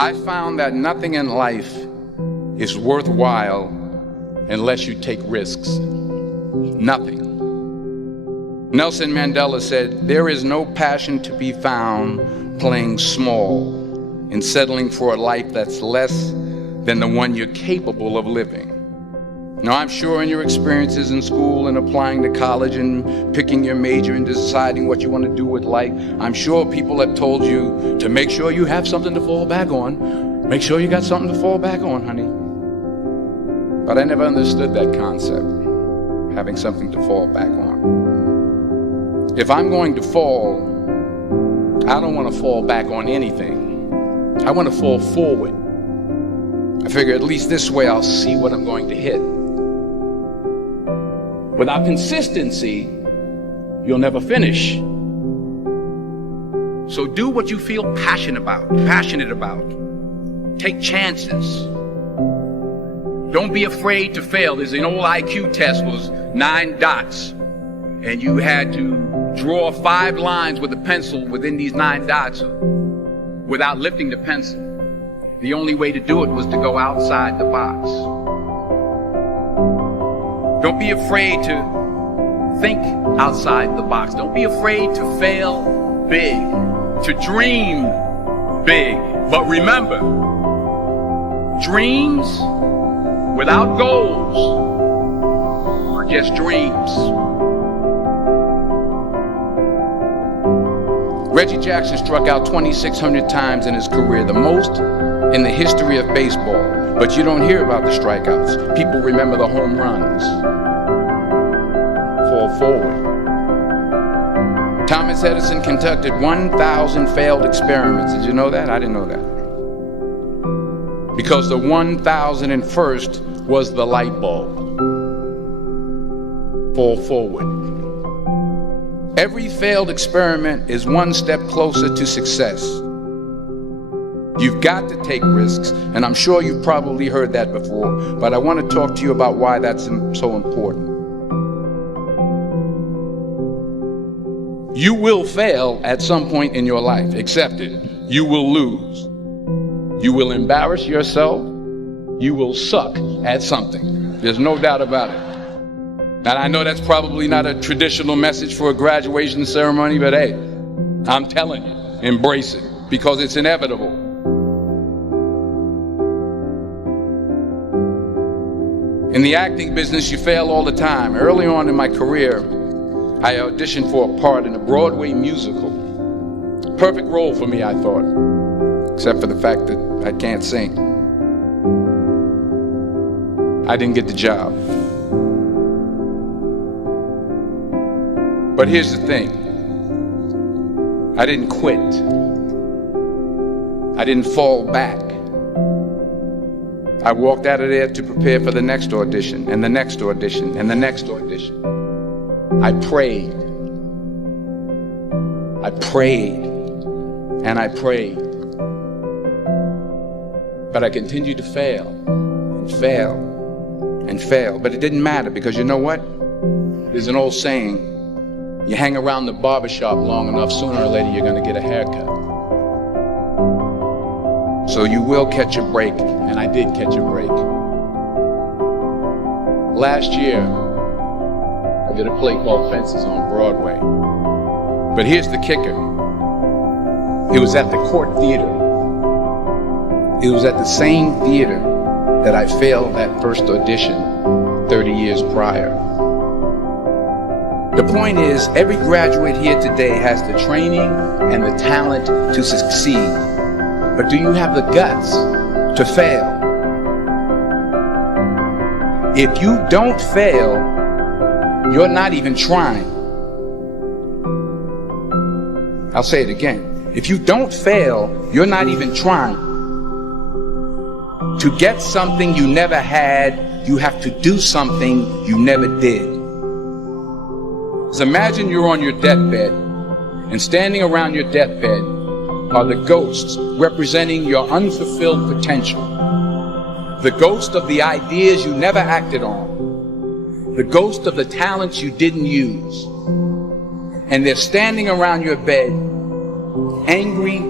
I found that nothing in life is worthwhile unless you take risks. Nothing. Nelson Mandela said, "There is no passion to be found playing small and settling for a life that's less than the one you're capable of living." Now, I'm sure in your experiences in school and applying to college and picking your major and deciding what you want to do with life, I'm sure people have told you to make sure you have something to fall back on. Make sure you got something to fall back on, honey. But I never understood that concept, having something to fall back on. If I'm going to fall, I don't want to fall back on anything. I want to fall forward. I figure at least this way I'll see what I'm going to hit. Without consistency, you'll never finish. So do what you feel passionate about. Take chances. Don't be afraid to fail. There's an old IQ test, was 9 dots, and you had to draw 5 lines with a pencil within these 9 dots without lifting the pencil. The only way to do it was to go outside the box. Don't be afraid to think outside the box. Don't be afraid to fail big, to dream big. But remember, dreams without goals are just dreams. Reggie Jackson struck out 2,600 times in his career, the most in the history of baseball. But you don't hear about the strikeouts. People remember the home runs. Fall forward. Thomas Edison conducted 1,000 failed experiments. Did you know that? I didn't know that. Because the 1,001st was the light bulb. Fall forward. Every failed experiment is one step closer to success. You've got to take risks, and I'm sure you've probably heard that before, but I want to talk to you about why that's so important. You will fail at some point in your life. Accept it. You will lose. You will embarrass yourself. You will suck at something. There's no doubt about it. Now, I know that's probably not a traditional message for a graduation ceremony, but hey, I'm telling you, embrace it, because it's inevitable. In the acting business, you fail all the time. Early on in my career, I auditioned for a part in a Broadway musical. Perfect role for me, I thought, except for the fact that I can't sing. I didn't get the job. But here's the thing. I didn't quit. I didn't fall back. I walked out of there to prepare for the next audition, and the next audition, and the next audition. I prayed. I prayed. And I prayed. But I continued to fail, and fail, and fail. But it didn't matter, because you know what? There's an old saying, you hang around the barbershop long enough, sooner or later you're going to get a haircut. So you will catch a break, and I did catch a break. Last year, I did a play called Fences on Broadway. But here's the kicker. It was at the Court Theater. It was at the same theater that I failed that first audition 30 years prior. The point is, every graduate here today has the training and the talent to succeed. But do you have the guts to fail? If you don't fail, you're not even trying. I'll say it again. If you don't fail, you're not even trying. To get something you never had, you have to do something you never did. So imagine you're on your deathbed, and standing around your deathbed are the ghosts representing your unfulfilled potential. The ghost of the ideas you never acted on. The ghost of the talents you didn't use. And they're standing around your bed, angry,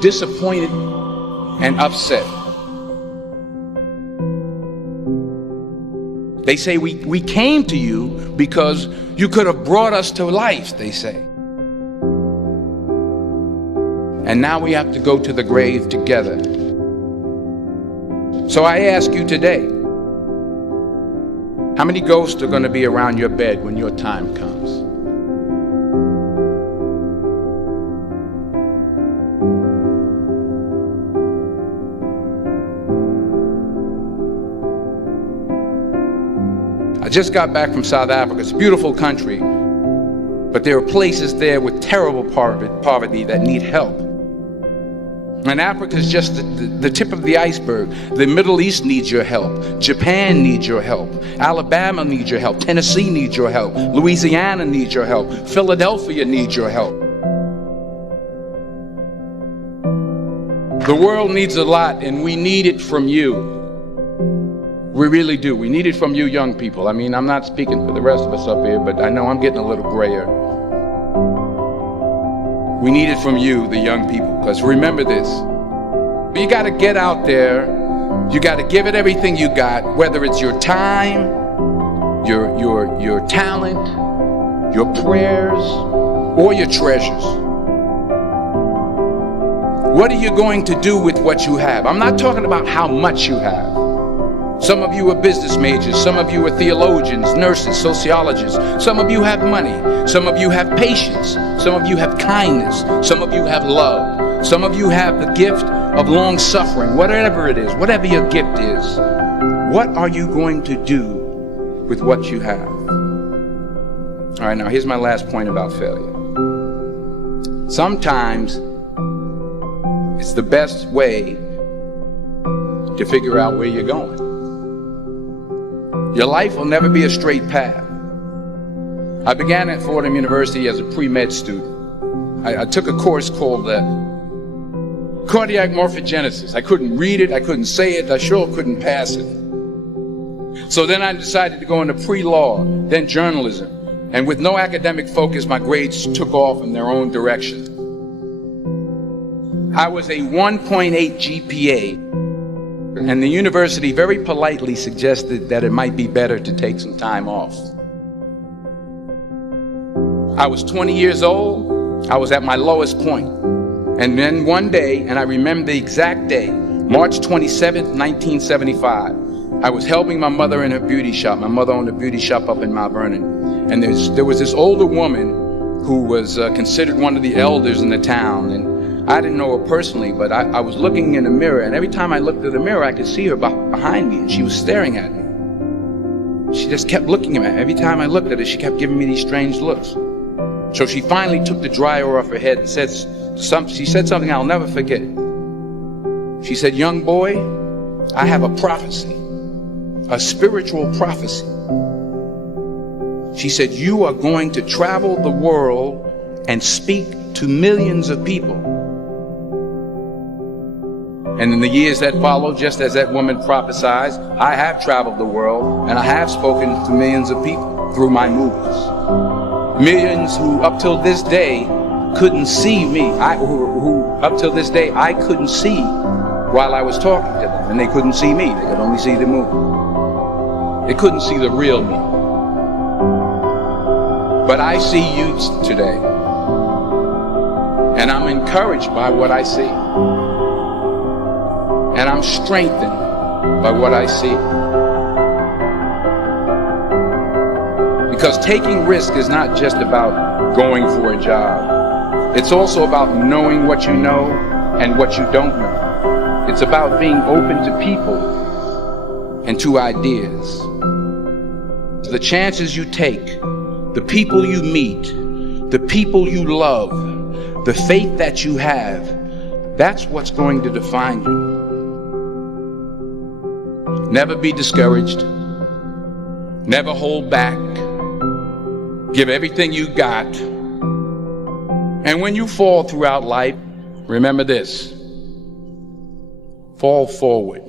disappointed, and upset. They say we came to you because you could have brought us to life, they say. And now we have to go to the grave together. So I ask you today, how many ghosts are going to be around your bed when your time comes? I just got back from South Africa. It's a beautiful country, but there are places there with terrible poverty that need help. And Africa is just the tip of the iceberg. The Middle East needs your help. Japan needs your help. Alabama needs your help. Tennessee needs your help. Louisiana needs your help. Philadelphia needs your help. The world needs a lot, and we need it from you. We really do. We need it from you young people. I mean, I'm not speaking for the rest of us up here, but I know I'm getting a little grayer. We need it from you, the young people, because remember this. You got to get out there. You got to give it everything you got, whether it's your time, your talent, your prayers, or your treasures. What are you going to do with what you have? I'm not talking about how much you have. Some of you are business majors, some of you are theologians, nurses, sociologists, some of you have money, some of you have patience, some of you have kindness, some of you have love, some of you have the gift of long suffering, whatever it is, whatever your gift is. What are you going to do with what you have? All right, now here's my last point about failure. Sometimes it's the best way to figure out where you're going. Your life will never be a straight path. I began at Fordham University as a pre-med student. I took a course called cardiac morphogenesis. I couldn't read it, I couldn't say it, I sure couldn't pass it. So then I decided to go into pre-law, then journalism. And with no academic focus, my grades took off in their own direction. I was a 1.8 GPA. And the university very politely suggested that it might be better to take some time off. I was 20 years old. I was at my lowest point. And then one day, and I remember the exact day, March 27th, 1975, I was helping my mother in her beauty shop. My mother owned a beauty shop up in Mount Vernon. And there was this older woman who was considered one of the elders in the town. And I didn't know her personally, but I was looking in the mirror, and every time I looked at the mirror, I could see her behind me, and she was staring at me. She just kept looking at me. Every time I looked at her, she kept giving me these strange looks. So she finally took the dryer off her head and she said something I'll never forget. She said, "Young boy, I have a prophecy, a spiritual prophecy." She said, "You are going to travel the world and speak to millions of people." And in the years that followed, just as that woman prophesied, I have traveled the world and I have spoken to millions of people through my movies. Millions who up till this day couldn't see me. Who up till this day I couldn't see while I was talking to them. And they couldn't see me. They could only see the movie. They couldn't see the real me. But I see you today. And I'm encouraged by what I see. And I'm strengthened by what I see. Because taking risk is not just about going for a job. It's also about knowing what you know and what you don't know. It's about being open to people and to ideas. The chances you take, the people you meet, the people you love, the faith that you have, that's what's going to define you. Never be discouraged. Never hold back. Give everything you got. And when you fall throughout life, remember this: fall forward.